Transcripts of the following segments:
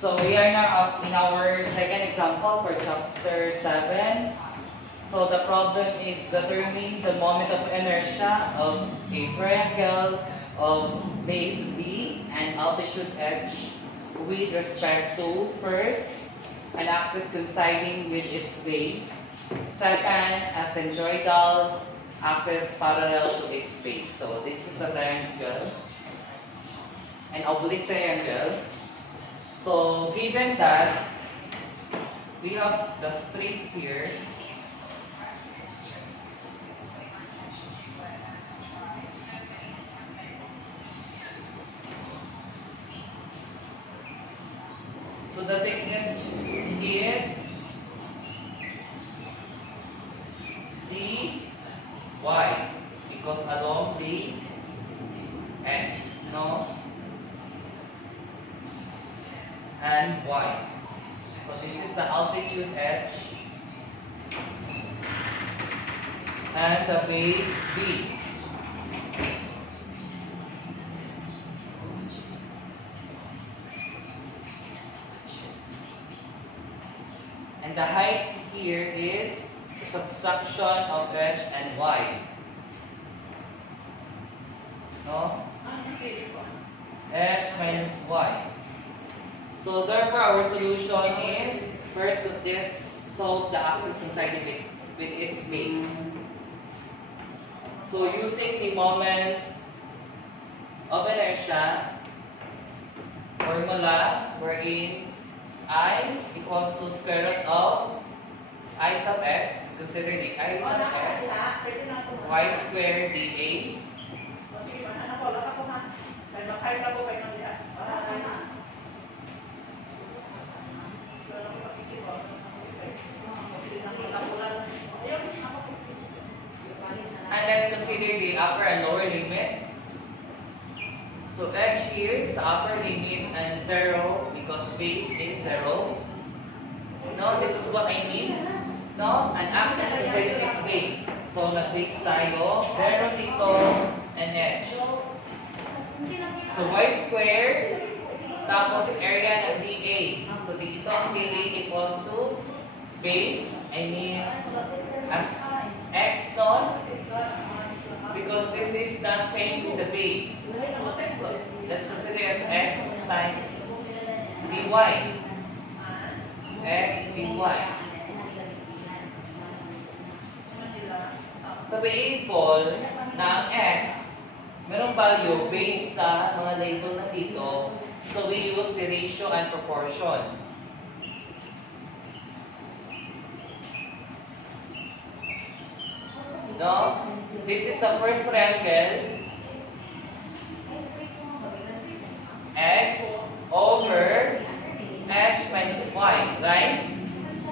So we are now up in our second example for chapter 7. So the problem is determine the moment of inertia of a triangle of base B and altitude h with respect to first, an axis coinciding with its base, second, a centroidal axis parallel to its base. So this is a triangle, an oblique triangle. So given that we have the straight here, so the thickness is dy because along the x, no, and y. So this is the altitude h and the base b. And the height here is the subtraction of h and y. No? H minus y. So therefore our solution is, first let's solve the axis coinciding with its base. So using the moment of inertia formula wherein I equals to square root of I sub x, consider the I sub x, y squared dA, and let's consider the upper and lower limit. So h here is the upper limit and 0 because base is 0. No, this is what I mean. No, an axis inside its base. So nag-base tayo, 0 dito, and h. So y squared, tapos area ng dA. So dito ang dA equals to base, I mean as x no? Because this is not same with the base. So let's consider as x times dy. X dy. Sabihin po na ang x, merong value based sa mga label na dito. So we use the ratio and proportion. No? This is the first triangle. X over h minus y, right?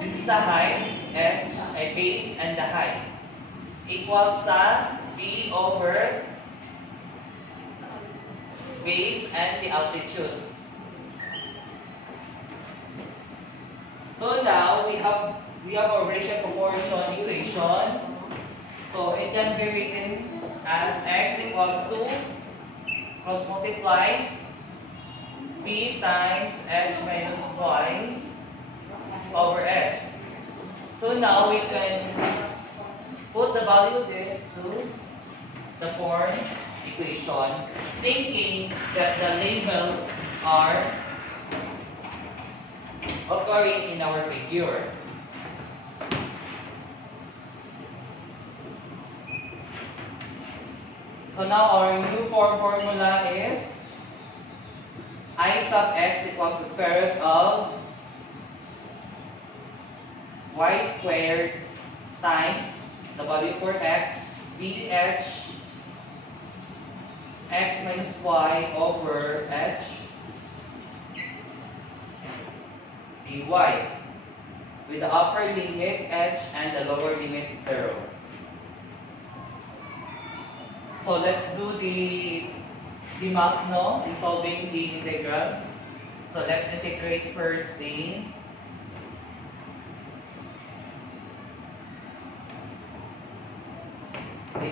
This is the height, h, a base, and the height. Equals sa b over base and the altitude. So now we have a ratio proportion equation. So it can be written as x equals to cross multiply b times h minus y over h. So now we can put the value of this to the form equation, thinking that the labels are occurring in our figure. So now our new formula is I sub x equals the square root of y squared times the value for x, bh, x minus y over h dy, with the upper limit h and the lower limit 0. So let's do the math no, in solving the integral. So let's integrate first the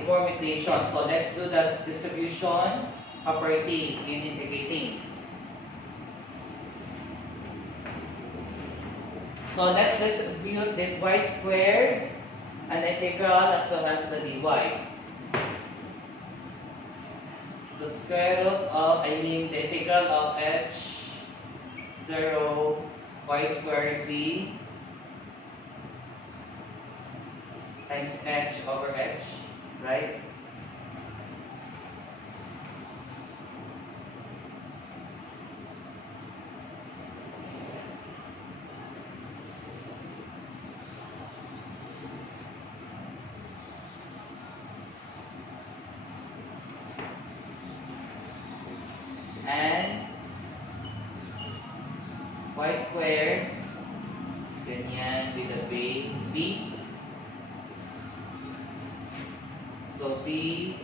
form equation. So let's do the distribution property in integrating. So let's distribute this y squared and integral as well as the dy. So square root of, the integral of h0 y squared b times h over h, right? And y squared, ganyan with a b. So b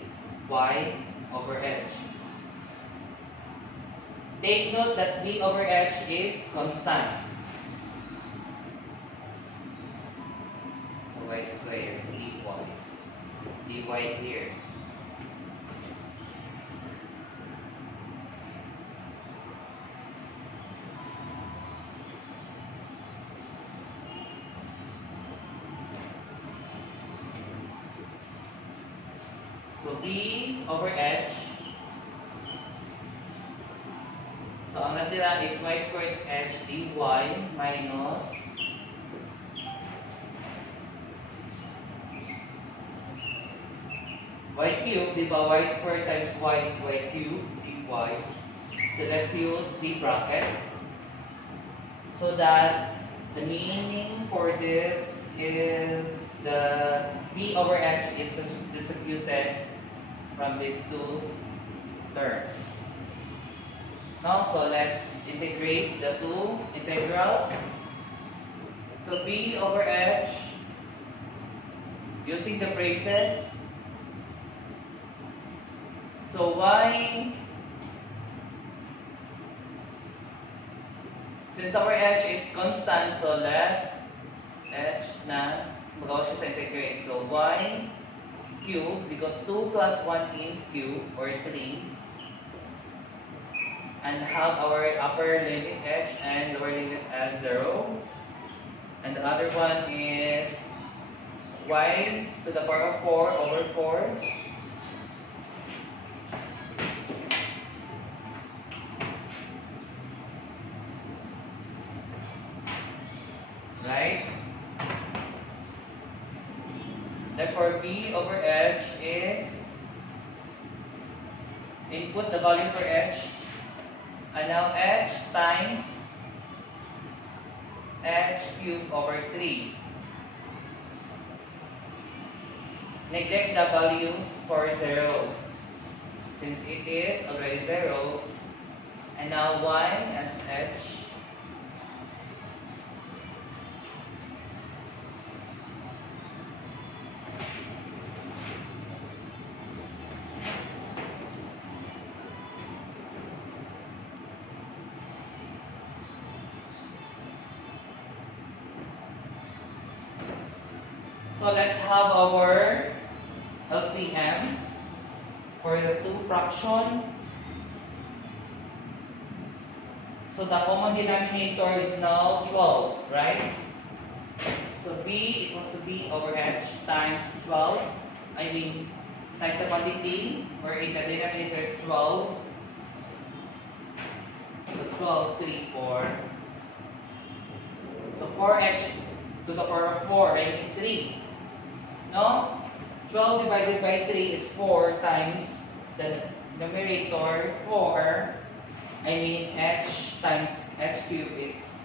y over h. Take note that b over h is constant. So y squared dy here. So b over h. So ang natira is y squared h dy minus y cubed, di ba? Y squared times y is y cubed dy. So let's use the bracket. So that the meaning for this is the b over h is distributed from these two terms. Now, so let's integrate the two integral. So b over h, using the braces. So y, since our h is constant, so let h na magawa siya sa integrate. So y cube, because 2 plus 1 is cube, or 3. And have our upper limit h and lower limit as 0. And the other one is y to the power of 4 over 4. Right? Therefore, b over h is, input the volume for h, and now h times h cubed over 3. Neglect the values for 0, since it is already 0, and now y as h. So let's have our LCM for the two fraction. So the common denominator is now 12, right? So b equals to b over h times 12. Times the quantity, wherein the denominator is 12. So 12, 3, 4. So 4h to the power of 4, 3. No? 12 divided by 3 is 4 times the numerator 4. H times h cubed is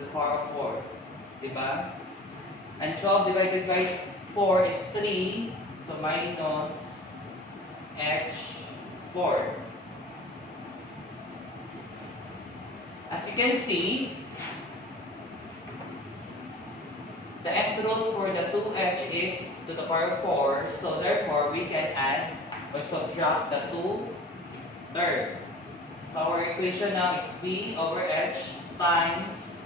the power of 4. Diba? And 12 divided by 4 is 3. So minus h4. As you can see, the nth root for the 2h is to the power of 4, so therefore we can add or subtract the 2/3. So our equation now is b over h times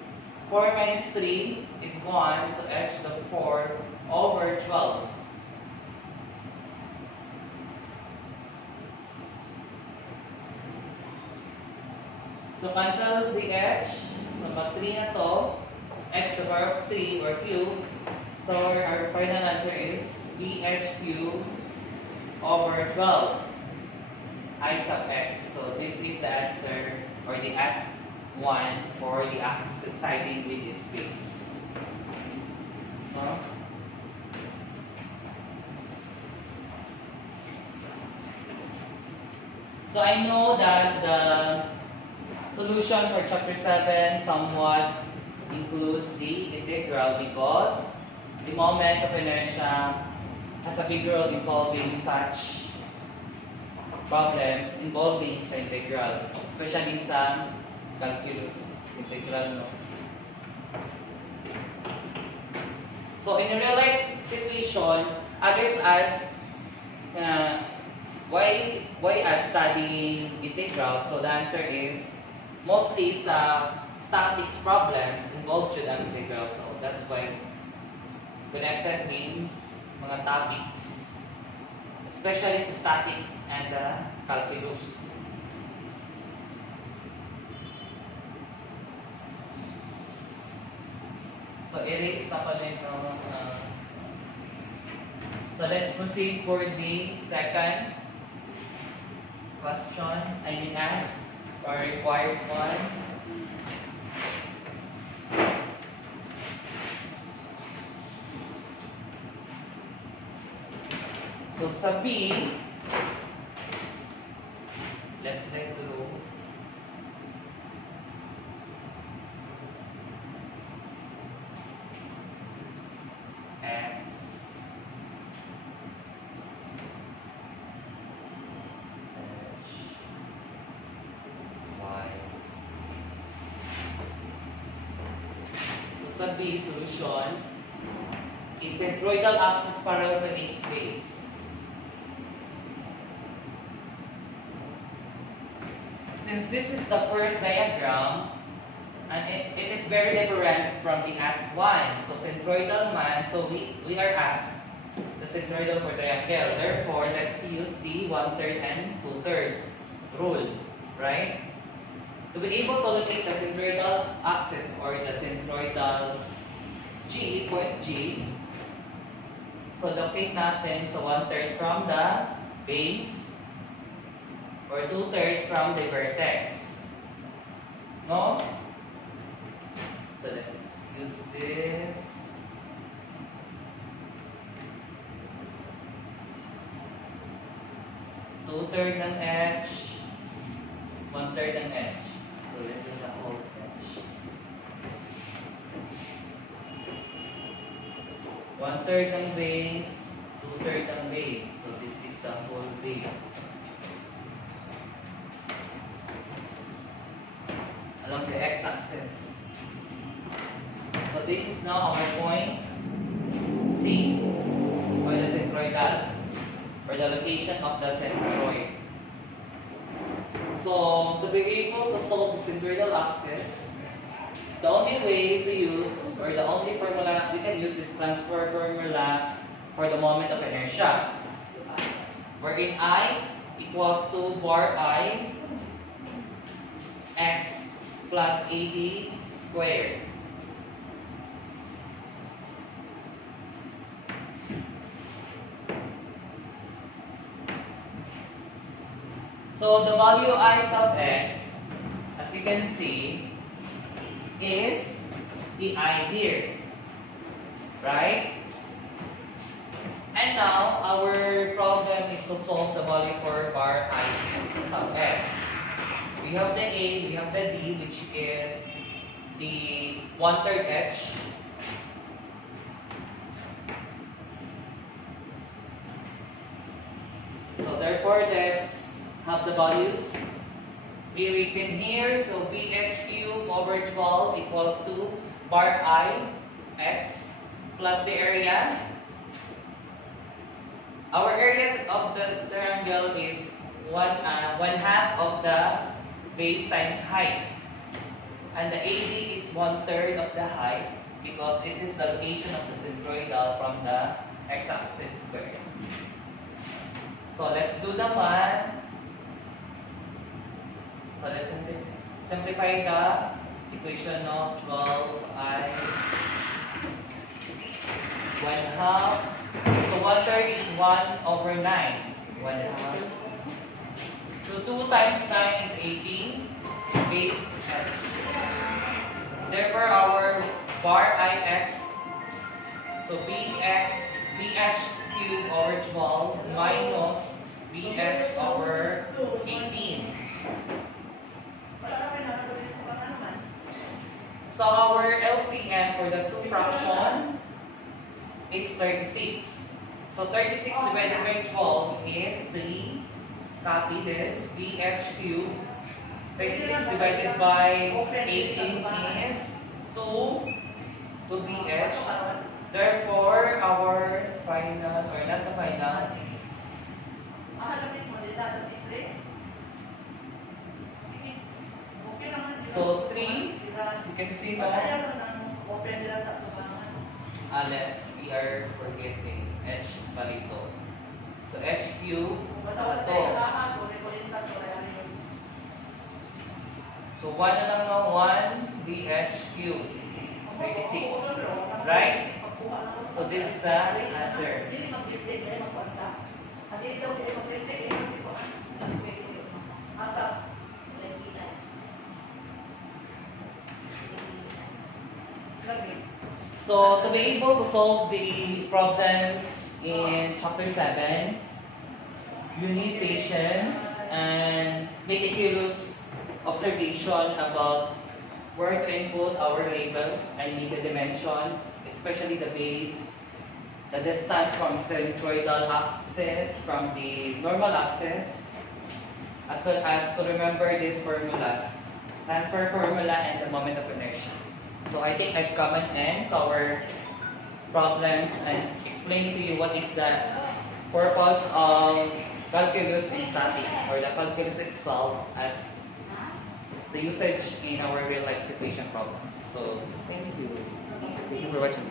4 minus 3 is 1, so h to the 4 over 12. So cancel the h, So, mag 3 na to, x to the power of 3 or cube. So, our final answer is bh cube over 12 I sub x. So, this is the answer or the ask one for the axis coinciding with its base. So I know that the solution for chapter 7 somewhat includes the integral because the moment of inertia has a big role in solving such problem involving sa integral, especially sa calculus integral, no? So in a real life situation, others ask why studying integral? So the answer is mostly sa statics problems involved with ang integral. So that's why connected with mga topics, especially sa statics and calculus. So erase na pala ito. So let's proceed for the second question. Ask or required one. So sa B, let's let go. Sa B solution is centroidal axis parallel to its base. Since this is the first diagram, and it is very different from the S1. So centroidal man, so we are asked the centroidal for triangle. Therefore, let's use the 1/3 and 2/3 rule, right? To be able to locate the centroidal axis or the centroidal G, point G, so locate natin sa 1/3 from the base or 2/3 from the vertex. No? So let's use this. Two-third ng edge, 1/3 ng edge. So this is the whole edge. 1/3 ng base, 2/3 ng base. So this is the whole base. Along the x-axis. So this is now our point C, or the centroidal, or the location of the centroid. So to be able to solve the centroidal axis, the only way to use, or the only formula we can use is transfer formula for the moment of inertia, wherein I equals to bar I x plus AD squared. So the value I sub x, as you can see, is the I here, right? And now our problem is to solve the value for bar I sub x. We have the A, we have the D, which is the 1/3 h. So therefore, let's have the values be written here. So bh cube over 12 equals to bar I x plus the area. Our area of the triangle is one half of the base times height, and the AD is 1/3 of the height because it is the location of the centroidal from the x-axis square. So let's do the math. So let's simplify the equation of 12i 1/2. So 1/3 is 1/9. 1/2. So 2 times 9 is 18. Base h. Therefore, our bar ix, so bh cubed over 12 minus bh over 18. So our LCM for the two fraction is 36. So 36 divided by 12 is 3. Copy this. bh cubed. 36 divided by 18 is 2 to bh. Therefore, our final, or not the final, so 3, as you can see now, we are forgetting h palito. So h cubed, ito. So 1 na lang no, 1 bh cubed, 36, right? So this is the answer. So to be able to solve the problems in chapter 7, you need patience and meticulous observation about where to input our labels. I need the dimension, especially the base, the distance from centroidal axis, from the normal axis, as well as to remember these formulas, transfer formula and the moment of inertia. So I think I've come an end to our problems and explaining to you what is the purpose of calculus in statics, or the calculus itself as the usage in our real life situation problems. So thank you. Thank you for watching.